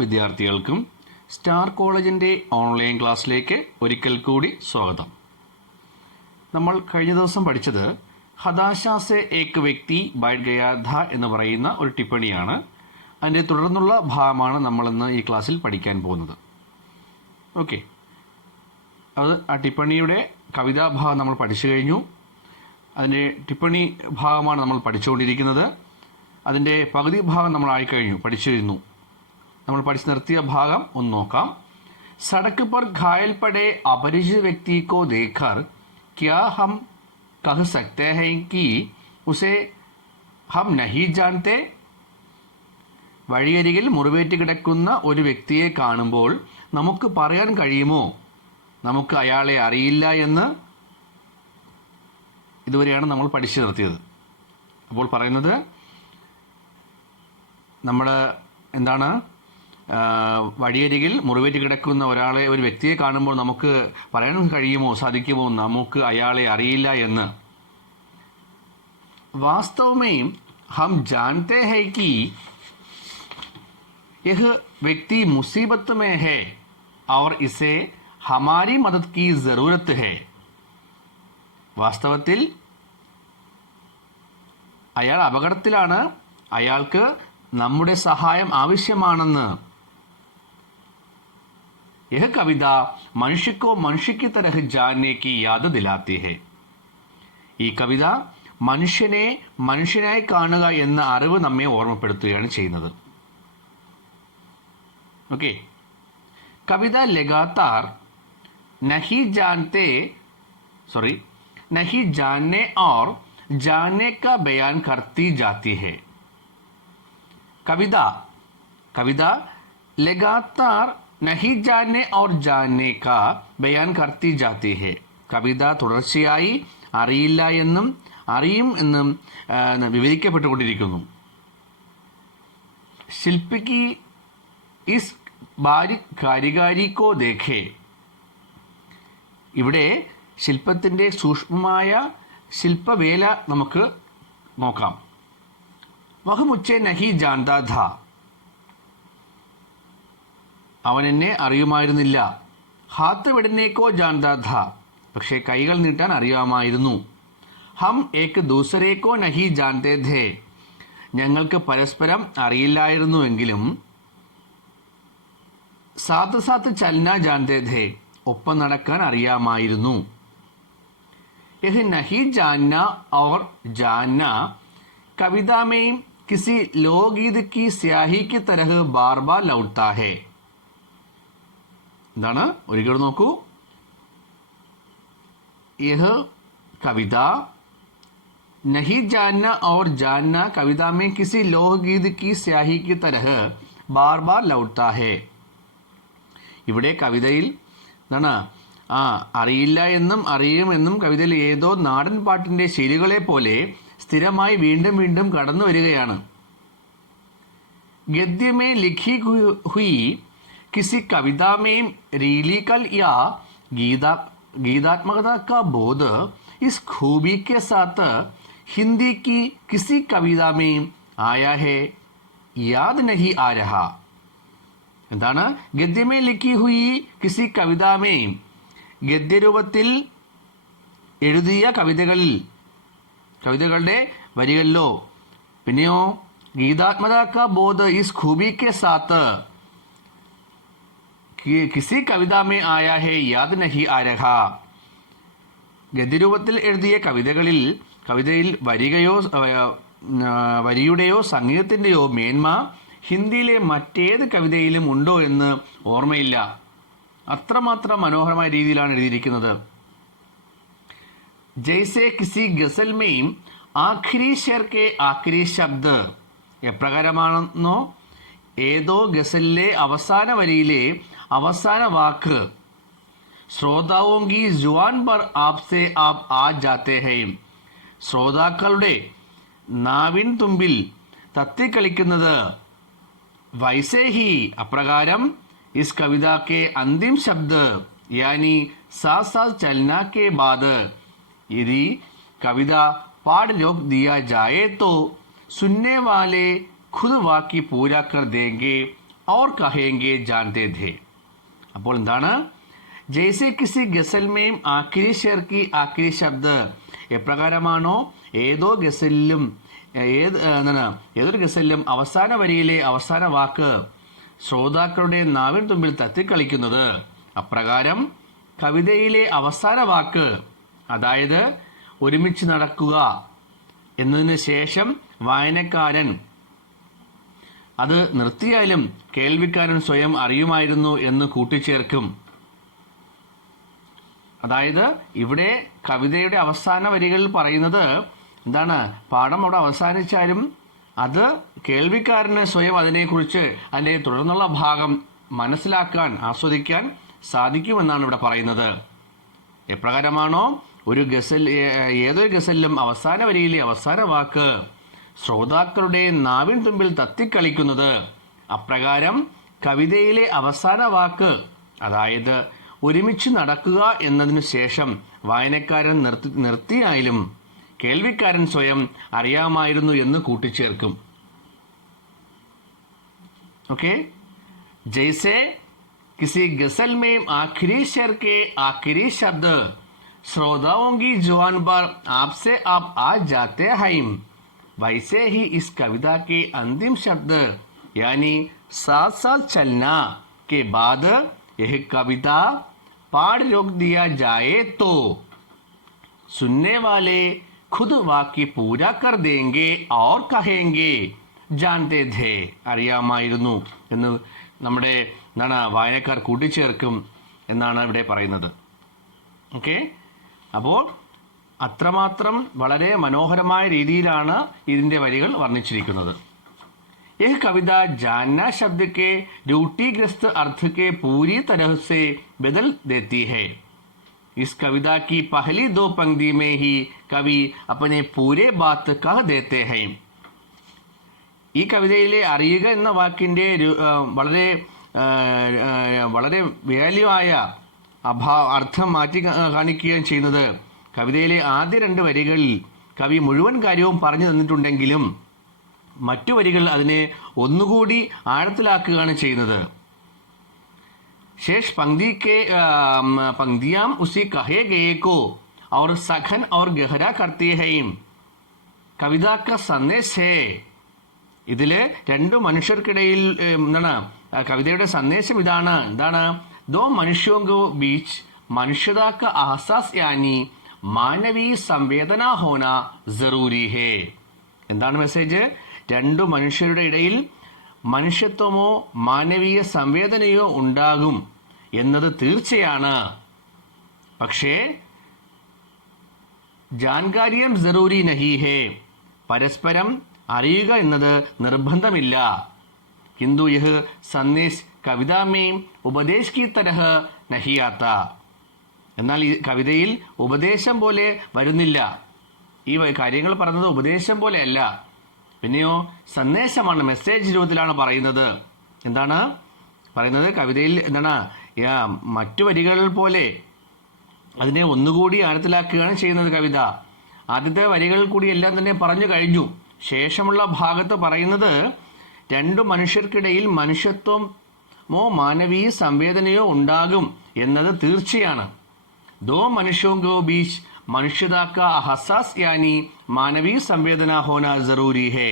വിദ്യാർത്ഥികൾക്കും സ്റ്റാർ കോളേജിൻ്റെ ഓൺലൈൻ ക്ലാസ്സിലേക്ക് ഒരിക്കൽ കൂടി സ്വാഗതം. നമ്മൾ കഴിഞ്ഞ ദിവസം പഠിച്ചത് ഹതാശ സെ ഏക് വ്യക്തി ബൈഠ് ഗയാ ഥാ എന്ന് പറയുന്ന ഒരു ടിപ്പണിയാണ്. അതിൻ്റെ തുടർന്നുള്ള ഭാഗമാണ് നമ്മളിന്ന് ഈ ക്ലാസ്സിൽ പഠിക്കാൻ പോകുന്നത്. ഓക്കെ, ആ ടിപ്പണിയുടെ കവിതാഭാഗം നമ്മൾ പഠിച്ചു കഴിഞ്ഞു. അതിൻ്റെ ടിപ്പണി ഭാഗമാണ് നമ്മൾ പഠിച്ചുകൊണ്ടിരിക്കുന്നത്. അതിൻ്റെ പകുതി ഭാഗം നമ്മൾ ആയിക്കഴിഞ്ഞു, പഠിച്ചിരുന്നു. നമ്മൾ പഠിച്ചു നിർത്തിയ ഭാഗം ഒന്ന് നോക്കാം. സടക്ക് पर घायल पड़े अपरिचित व्यक्ति को देखकर क्या हम कह सकते हैं कि उसे हम नहीं जानते? വഴിയരികിൽ മുറിവേറ്റ് കിടക്കുന്ന ഒരു വ്യക്തിയെ കാണുമ്പോൾ നമുക്ക് പറയാൻ കഴിയുമോ നമുക്ക് അയാളെ അറിയില്ല എന്ന്? ഇതുവരെയാണ് നമ്മൾ പഠിച്ചു നിർത്തിയത്. അപ്പോൾ പറയുന്നത് നമ്മൾ എന്താണ്, വഴിയരികിൽ മുറിവേറ്റ് കിടക്കുന്ന ഒരു വ്യക്തിയെ കാണുമ്പോൾ നമുക്ക് പറയാൻ കഴിയുമോ, സാധിക്കുമോ നമുക്ക് അയാളെ അറിയില്ല എന്ന്? വാസ്തവമേ ഹം ജാനത്തെ ഹൈ കി യഹ് വ്യക്തി മുസീബത്ത് മേ ഹൈ और इसे हमारी मदद की जरूरत है. വാസ്തവത്തിൽ അയാൾ അപകടത്തിലാണ്, അയാൾക്ക് നമ്മുടെ സഹായം ആവശ്യമാണെന്ന്. यह कविता मनुष्य को मनुष्य की तरह जानने की याद दिलाती है. ഈ കവിത മനുഷ്യനെ മനുഷ്യനായി കാണുക എന്ന അറിവ് നമ്മെ ഓർമ്മപ്പെടുത്തുകയാണ് ചെയ്യുന്നത്. ഓക്കെ, കവിത लगातार नहीं जानने और जानने का बयान करती जाती है. कविता लगातार नहीं जानने और जानने का बयान करती जाती है. കവിത തുടർച്ചയായി അറിയില്ല എന്നും അറിയും എന്നും വിവരിക്കപ്പെട്ടുകൊണ്ടിരിക്കുന്നു. ശില്പി की इस बारीक कारीगरी को देखे. ഇവിടെ ശില്പത്തിന്റെ സൂക്ഷ്മമായ ശില്പവേല നമുക്ക് നോക്കാം. വഹ മുझे नहीं जानता था. അവൻ എന്നെ അറിയുമായിരുന്നില്ല. ഹാത്ത് വിടനെ കോ ജാനതാ ഥാ. പക്ഷേ കൈകൾ നീട്ടാൻ അറിയാമായിരുന്നു. ഹം ഏക് ദൂസരെ കോ നഹി ജാനത്തെ ഥേ. ഞങ്ങൾക്ക് പരസ്പരം അറിയില്ലായിരുന്നുവെങ്കിലും സാത്ത് സാത്ത് ചലന ജാനത്തെ ഥേ. ഒപ്പം നടക്കാൻ അറിയാമായിരുന്നു. യഹ് നഹി ജാനന और जानना कविता में किसी लोकगीत की स्याही की तरह बार बार लौटता है. എന്താണ്, ഒരിക്കൽ നോക്കൂ. യഹ് കവിത नहीं जानना और जानना कविता में किसी लोकगीत की स्याही की तरह बार बार लौटता है. ഇവിടെ കവിതയിൽ എന്താണ്, അറിയില്ല എന്നും അറിയുമെന്നും കവിതയിൽ ഏതോ നാടൻ പാട്ടിന്റെ ശൈലികളെ പോലെ സ്ഥിരമായി വീണ്ടും വീണ്ടും കടന്നു വരികയാണ്. गद्य में लिखी हुई किसी कविता में रीलिकल या गीतात्मकता का बोध इस खूबी के साथ हिंदी की किसी कविता में आया है याद नहीं आ रहा. എന്താണ്, ഗദ്യമേ ലിഖി ഹുയി കിസി കവിതാമേ, ഗദ്യരൂപത്തിൽ എഴുതിയ കവിതകളുടെ വരികളിലോ, പിന്നെയോ ഗീതാത്മക കാ ബോധ് ഇസ് ഖൂബി കെ സാത്ത് കിസി കവിതാമേ ആയാ ഹേ യാദ് നഹി ആ രഹാ. ഗദ്യരൂപത്തിൽ എഴുതിയ കവിതയിൽ വരിയുടെയോ സംഗീതത്തിന്റെയോ മേന്മ ഹിന്ദിയിലെ മറ്റേത് കവിതയിലും ഉണ്ടോ എന്ന് ഓർമ്മയില്ല. അത്രമാത്രം മനോഹരമായ രീതിയിലാണ് എഴുതിയിരിക്കുന്നത്. ജയ്സെ കിസി ഗസൽ മെയിം ആഖിരി ഷെർ കെ ആഖിരി ശബ്ദ്. എപ്രകാരമാണെന്നോ ഏതോ ഗസലിലെ അവസാന വരിയിലെ അവസാന വാക്ക് ശ്രോതാവോം കി ജുവാൻ പർ ആപ്സെ ആപ് ആ ജാത്തെ ഹൈ. ശ്രോതാക്കളുടെ നാവിൻ തുമ്പിൽ തത്തിക്കളിക്കുന്നത്. वैसे ही अप्रकारम इस कविता के अंतिम शब्द यानी साथ साथ चलना के बाद यदि कविता पाठ रोक दिया जाए तो सुनने वाले खुद वाक्य पूरा कर देंगे और कहेंगे जानते थे. അപ്പോൾ എന്താണ്? ജയ്സെ കിസി ഗസൽ മേം ആഖിരി ഷെർ കി ആഖിരി ശബ്ദ്, എപ്രകാരമാണോ ഏതൊരു ഗസലിലും അവസാന വരിയിലെ അവസാന വാക്ക് ശ്രോതാക്കളുടെ നാവിൻ തുമ്പിൽ തത്തിക്കളിക്കുന്നത്, അപ്രകാരം കവിതയിലെ അവസാന വാക്ക്, അതായത് ഒരുമിച്ച് നടക്കുക എന്നതിന് ശേഷം വായനക്കാരൻ അത് നിർത്തിയാലും കേൾവിക്കാരൻ സ്വയം അറിയുമായിരുന്നു എന്ന് കൂട്ടിച്ചേർക്കും. അതായത് ഇവിടെ കവിതയുടെ അവസാന വരികളിൽ പറയുന്നത് എന്താണ്? പാഠം അവിടെ അവസാനിച്ചാലും അത് കേൾവിക്കാരന് സ്വയം അതിനെക്കുറിച്ച് അതിൻ്റെ തുടർന്നുള്ള ഭാഗം മനസ്സിലാക്കാൻ, ആസ്വദിക്കാൻ സാധിക്കുമെന്നാണ് ഇവിടെ പറയുന്നത്. എപ്രകാരമാണോ ഏതൊരു ഗസലിലും അവസാന വരിയിലെ അവസാന വാക്ക് ശ്രോതാക്കളുടെ നാവിൻ തുമ്പിൽ തത്തിക്കളിക്കുന്നത്, അപ്രകാരം കവിതയിലെ അവസാന വാക്ക്, അതായത് ഒരുമിച്ച് നടക്കുക എന്നതിനു ശേഷം വായനക്കാരൻ നിർത്തിയായാലും കേൾവിക്കാരൻ സ്വയം അറിയാമായിരുന്നു എന്ന് കൂട്ടിച്ചേർക്കും. ഓക്കെ. ജैसे किसी गजल में आखिरी शेर के आखिरी शब्द श्रोताओं की जुबान पर आपसे आप आ जाते हैं, वैसे ही इस कविता के अंतिम शब्द यानी साथ साथ चलना के बाद यह कविता पाठ रोक दिया जाए तो सुनने वाले खुद वाक्य पूरा कर देंगे और कहेंगे जानते थे, അറിയാമായിരുന്നു എന്ന് നമ്മുടെ വായനക്കാർ കൂട്ടിച്ചേർക്കും എന്നാണ് ഇവിടെ പറയുന്നത്. ഓക്കെ. അപ്പോൾ അത്രമാത്രം വളരെ മനോഹരമായ രീതിയിലാണ് ഇതിൻ്റെ വരികൾ വർണ്ണിച്ചിരിക്കുന്നത്. यह कविता जानना शब्द के रूढ़िग्रस्त अर्थ के पूरी तरह से बदल देती है. इस कविता की पहली दो पंक्ति में ही कवि अपने पूरे बात कह देते हैं. ഈ കവിതയിലെ അറിയുക എന്ന വാക്കിൻ്റെ വളരെ വാല്യുവായ അർത്ഥം മാറ്റി കാണിക്കുകയും ചെയ്യുന്നത് കവിതയിലെ ആദ്യ രണ്ട് വരികളിൽ കവി മുഴുവൻ കാര്യവും പറഞ്ഞു തന്നിട്ടുണ്ടെങ്കിലും മറ്റു വരികൾ അതിനെ ഒന്നുകൂടി ആഴത്തിലാക്കുകയാണ് ചെയ്യുന്നത്. शेष पंक्ति के पंक्तियां उसी कहे गए को और सघन और गहरा करती है. कविता का संदेश है. ഇതില് രണ്ടു മനുഷ്യർക്കിടയിൽ എന്താണ് കവിതയുടെ സന്ദേശം എന്താണ്? दो मनुष्यों के बीच मनुष्यता का एहसास यानी मानवीय संवेदना होना जरूरी है. എന്താണ് മെസ്സേജ്? രണ്ടു മനുഷ്യരുടെ ഇടയിൽ മനുഷ്യത്വമോ മാനവീയ സംവേദനയോ ഉണ്ടാകും എന്നത് തീർച്ചയാണ്. പക്ഷേ ജാൻകാരിയം ജറൂരി നഹി ഹേ, പരസ്പരം അറിയുക എന്നത് നിർബന്ധമില്ല. കിന്തു യഹ് സന്ദേശ് കവിത മേ ഉപദേശ് കി തരഹ് നഹി ആതാ, എന്നാൽ ഈ കവിതയിൽ ഉപദേശം പോലെ വരുന്നില്ല. ഈ കാര്യങ്ങൾ പറഞ്ഞത് ഉപദേശം പോലെയല്ല, പിന്നെയോ സന്ദേശമാണ്, മെസ്സേജ് രൂപത്തിലാണ് പറയുന്നത്. എന്താണ് പറയുന്നത്? കവിതയിൽ എന്താണ് മറ്റു വരികൾ പോലെ അതിനെ ഒന്നുകൂടി ആഴത്തിലാക്കുകയാണ് ചെയ്യുന്നത് കവിത. ആദ്യത്തെ വരികളിൽ കൂടി എല്ലാം തന്നെ പറഞ്ഞു കഴിഞ്ഞു. ശേഷമുള്ള ഭാഗത്ത് പറയുന്നത് രണ്ടു മനുഷ്യർക്കിടയിൽ മനുഷ്യത്വമോ മാനവീയ സംവേദനയോ ഉണ്ടാകും എന്നത് തീർച്ചയാണ്. ദോ മനുഷ്യോं के बीच मनुष्यता का एहसास यानी मानवीय संवेदना होना जरूरी है.